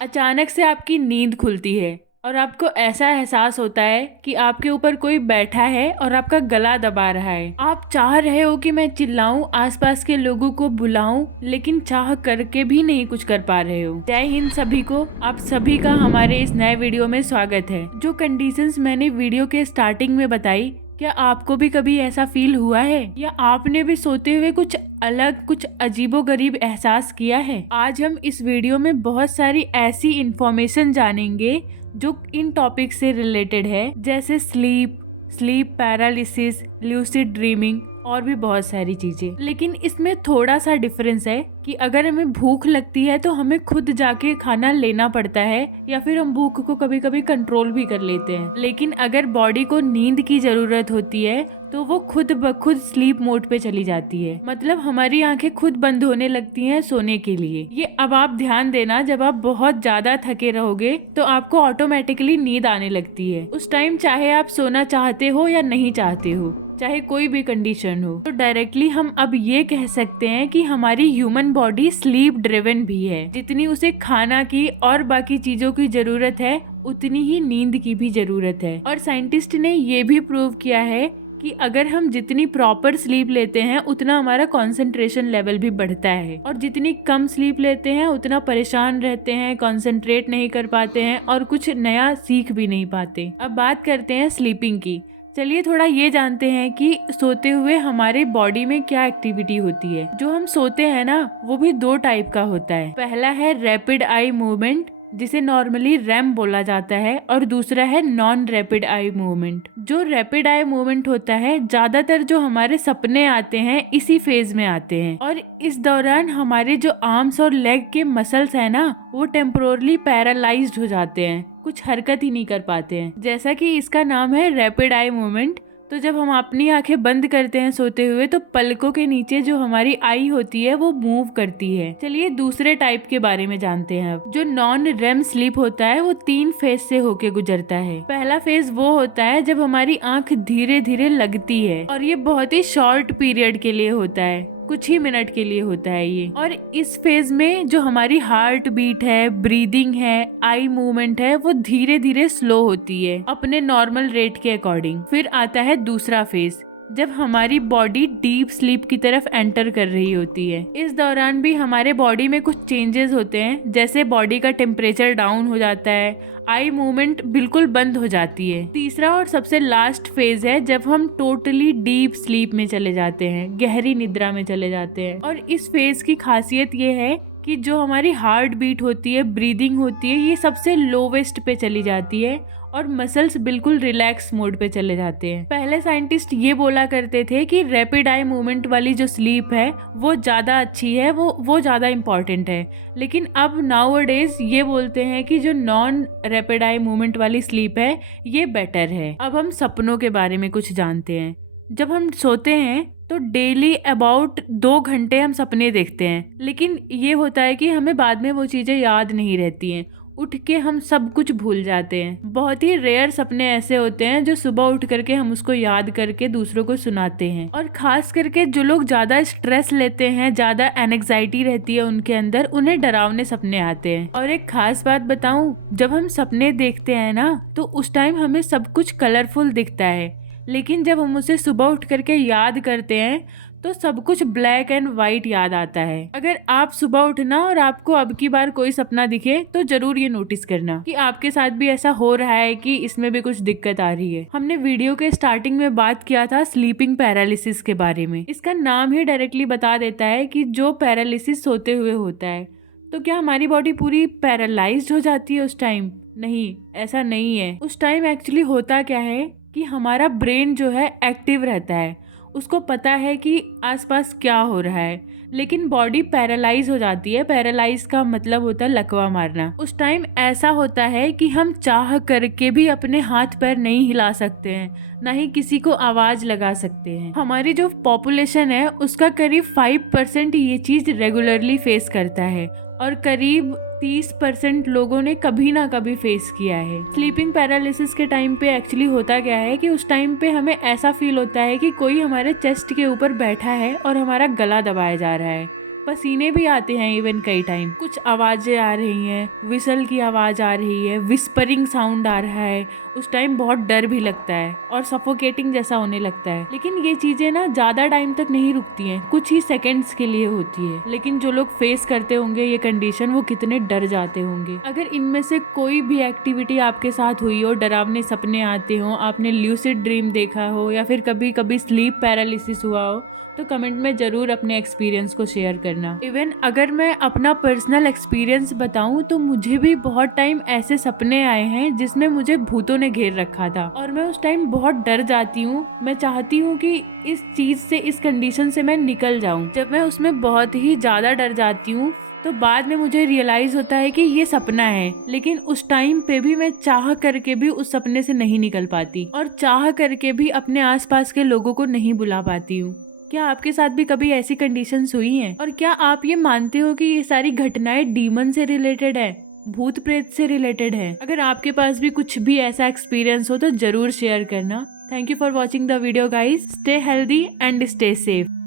अचानक से आपकी नींद खुलती है और आपको ऐसा एहसास होता है कि आपके ऊपर कोई बैठा है और आपका गला दबा रहा है। आप चाह रहे हो कि मैं चिल्लाऊं, आसपास के लोगों को बुलाऊं, लेकिन चाह करके भी नहीं कुछ कर पा रहे हो। जय हिंद सभी को, आप सभी का हमारे इस नए वीडियो में स्वागत है। जो कंडीशंस मैंने वीडियो के स्टार्टिंग में बताई, क्या आपको भी कभी ऐसा फील हुआ है या आपने भी सोते हुए कुछ अलग, कुछ अजीबोगरीब एहसास किया है? आज हम इस वीडियो में बहुत सारी ऐसी इंफॉर्मेशन जानेंगे जो इन टॉपिक से रिलेटेड है, जैसे स्लीप पैरालिसिस, ल्यूसिड ड्रीमिंग और भी बहुत सारी चीजें। लेकिन इसमें थोड़ा सा डिफरेंस है कि अगर हमें भूख लगती है तो हमें खुद जाके खाना लेना पड़ता है, या फिर हम भूख को कभी कभी कंट्रोल भी कर लेते हैं। लेकिन अगर बॉडी को नींद की जरूरत होती है तो वो खुद ब खुद स्लीप मोड पे चली जाती है। मतलब हमारी आंखें खुद बंद होने लगती हैं सोने के लिए। ये अब आप ध्यान देना, जब आप बहुत ज्यादा थके रहोगे तो आपको ऑटोमेटिकली नींद आने लगती है। उस टाइम चाहे आप सोना चाहते हो या नहीं चाहते हो, चाहे कोई भी कंडीशन हो, तो डायरेक्टली हम अब ये कह सकते हैं कि हमारी ह्यूमन बॉडी स्लीप ड्रिवन भी है। जितनी उसे खाना की और बाकी चीजों की जरूरत है, उतनी ही नींद की भी जरूरत है। और साइंटिस्ट ने ये भी प्रूव किया है कि अगर हम जितनी प्रॉपर स्लीप लेते हैं उतना हमारा कंसंट्रेशन लेवल भी बढ़ता है, और जितनी कम स्लीप लेते हैं उतना परेशान रहते हैं, कंसंट्रेट नहीं कर पाते हैं और कुछ नया सीख भी नहीं पाते। अब बात करते हैं स्लीपिंग की। चलिए थोड़ा ये जानते हैं कि सोते हुए हमारे बॉडी में क्या एक्टिविटी होती है। जो हम सोते हैं ना, वो भी दो टाइप का होता है। पहला है रैपिड आई मूवमेंट, जिसे नॉर्मली रैम बोला जाता है, और दूसरा है नॉन रैपिड आई मूवमेंट। जो रैपिड आई मूवमेंट होता है, ज्यादातर जो हमारे सपने आते हैं इसी फेज में आते हैं, और इस दौरान हमारे जो आर्म्स और लेग के मसल्स है ना, वो टेम्पोरली पैरालाइज्ड हो जाते हैं, कुछ हरकत ही नहीं कर पाते हैं। जैसा कि इसका नाम है रैपिड आई मूवमेंट। तो जब हम अपनी आंखें बंद करते हैं सोते हुए, तो पलकों के नीचे जो हमारी आई होती है वो मूव करती है। चलिए दूसरे टाइप के बारे में जानते हैं। अब जो नॉन रेम स्लीप होता है वो 3 फेज से होके गुजरता है। पहला फेज वो होता है जब हमारी आंख धीरे धीरे लगती है, और ये बहुत ही शॉर्ट पीरियड के लिए होता है, कुछ ही मिनट के लिए होता है ये। और इस फेज में जो हमारी हार्ट बीट है, ब्रीदिंग है, आई मूवमेंट है, वो धीरे धीरे स्लो होती है अपने नॉर्मल रेट के अकॉर्डिंग। फिर आता है दूसरा फेज, जब हमारी बॉडी डीप स्लीप की तरफ एंटर कर रही होती है। इस दौरान भी हमारे बॉडी में कुछ चेंजेस होते हैं, जैसे बॉडी का टेम्परेचर डाउन हो जाता है, आई मूवमेंट बिल्कुल बंद हो जाती है। तीसरा और सबसे लास्ट फेज है जब हम टोटली डीप स्लीप में चले जाते हैं, गहरी निद्रा में चले जाते हैं। और इस फेज की खासियत ये है कि जो हमारी हार्ट बीट होती है, ब्रीदिंग होती है, ये सबसे लोवेस्ट पे चली जाती है और मसल्स बिल्कुल रिलैक्स मोड पे चले जाते हैं। पहले साइंटिस्ट ये बोला करते थे कि रैपिड आई मूवमेंट वाली जो स्लीप है वो ज़्यादा अच्छी है, वो ज़्यादा इम्पॉर्टेंट है। लेकिन अब नाउअडेज ये बोलते हैं कि जो नॉन रैपिड आई मूवमेंट वाली स्लीप है ये बेटर है। अब हम सपनों के बारे में कुछ जानते हैं। जब हम सोते हैं तो डेली अबाउट 2 घंटे हम सपने देखते हैं, लेकिन ये होता है कि हमें बाद में वो चीज़ें याद नहीं रहती हैं। उठ के हम सब कुछ भूल जाते हैं। बहुत ही रेयर सपने ऐसे होते हैं जो सुबह उठ करके हम उसको याद करके दूसरों को सुनाते हैं। और खास करके जो लोग ज्यादा स्ट्रेस लेते हैं, ज्यादा एंग्जाइटी रहती है उनके अंदर, उन्हें डरावने सपने आते हैं। और एक खास बात बताऊं, जब हम सपने देखते हैं ना, तो उस टाइम हमें सब कुछ कलरफुल दिखता है, लेकिन जब हम उसे सुबह उठ करके याद करते हैं तो सब कुछ ब्लैक एंड व्हाइट याद आता है। अगर आप सुबह उठना और आपको अब की बार कोई सपना दिखे तो जरूर ये नोटिस करना कि आपके साथ भी ऐसा हो रहा है कि इसमें भी कुछ दिक्कत आ रही है। हमने वीडियो के स्टार्टिंग में बात किया था स्लीपिंग पैरालिसिस के बारे में। इसका नाम ही डायरेक्टली बता देता है कि जो पैरालिसिस सोते हुए होता है। तो क्या हमारी बॉडी पूरी पैरालाइज्ड हो जाती है उस टाइम? नहीं, ऐसा नहीं है। उस टाइम एक्चुअली होता क्या है कि हमारा ब्रेन जो है एक्टिव रहता है, उसको पता है कि आसपास क्या हो रहा है, लेकिन बॉडी पैरालाइज हो जाती है। पैरालाइज का मतलब होता है लकवा मारना। उस टाइम ऐसा होता है कि हम चाह करके भी अपने हाथ पैर नहीं हिला सकते हैं, ना ही किसी को आवाज लगा सकते हैं। हमारी जो पॉपुलेशन है उसका करीब 5% ये चीज रेगुलरली फेस करता है, और करीब 30% लोगों ने कभी ना कभी फेस किया है। स्लीपिंग पैरालिसिस के टाइम पे एक्चुअली होता क्या है कि उस टाइम पे हमें ऐसा फील होता है कि कोई हमारे चेस्ट के ऊपर बैठा है और हमारा गला दबाया जा रहा है। पसीने भी आते हैं इवन कई टाइम। कुछ आवाजें आ रही हैं, विसल की आवाज आ रही है, विस्परिंग साउंड आ रहा है, उस टाइम बहुत डर भी लगता है और सफोकेटिंग जैसा होने लगता है। लेकिन ये चीजें ना ज्यादा टाइम तक नहीं रुकती हैं, कुछ ही सेकंड्स के लिए होती है। लेकिन जो लोग फेस करते होंगे ये कंडीशन, वो कितने डर जाते होंगे। अगर इनमें से कोई भी एक्टिविटी आपके साथ हुई हो, डरावने सपने आते हो, आपने ल्यूसिड ड्रीम देखा हो या फिर कभी कभी स्लीप पैरालिसिस हुआ हो, तो कमेंट में जरूर अपने एक्सपीरियंस को शेयर करना। इवन अगर मैं अपना पर्सनल एक्सपीरियंस बताऊं तो मुझे भी बहुत टाइम ऐसे सपने आए हैं जिसमें मुझे भूतों ने घेर रखा था और मैं उस टाइम बहुत डर जाती हूँ। मैं चाहती हूँ कि इस चीज से, इस कंडीशन से मैं निकल जाऊं। जब मैं उसमें बहुत ही ज्यादा डर जाती हूँ तो बाद में मुझे रियलाइज होता है कि ये सपना है, लेकिन उस टाइम पे भी मैं चाह करके भी उस सपने से नहीं निकल पाती और चाह करके भी अपने आसपास के लोगों को नहीं बुला पाती हूँ। क्या आपके साथ भी कभी ऐसी कंडीशंस हुई हैं? और क्या आप ये मानते हो कि ये सारी घटनाएं डीमन से रिलेटेड है, भूत प्रेत से रिलेटेड है? अगर आपके पास भी कुछ भी ऐसा एक्सपीरियंस हो तो जरूर शेयर करना। Thank you for watching the video guys. Stay healthy and stay safe.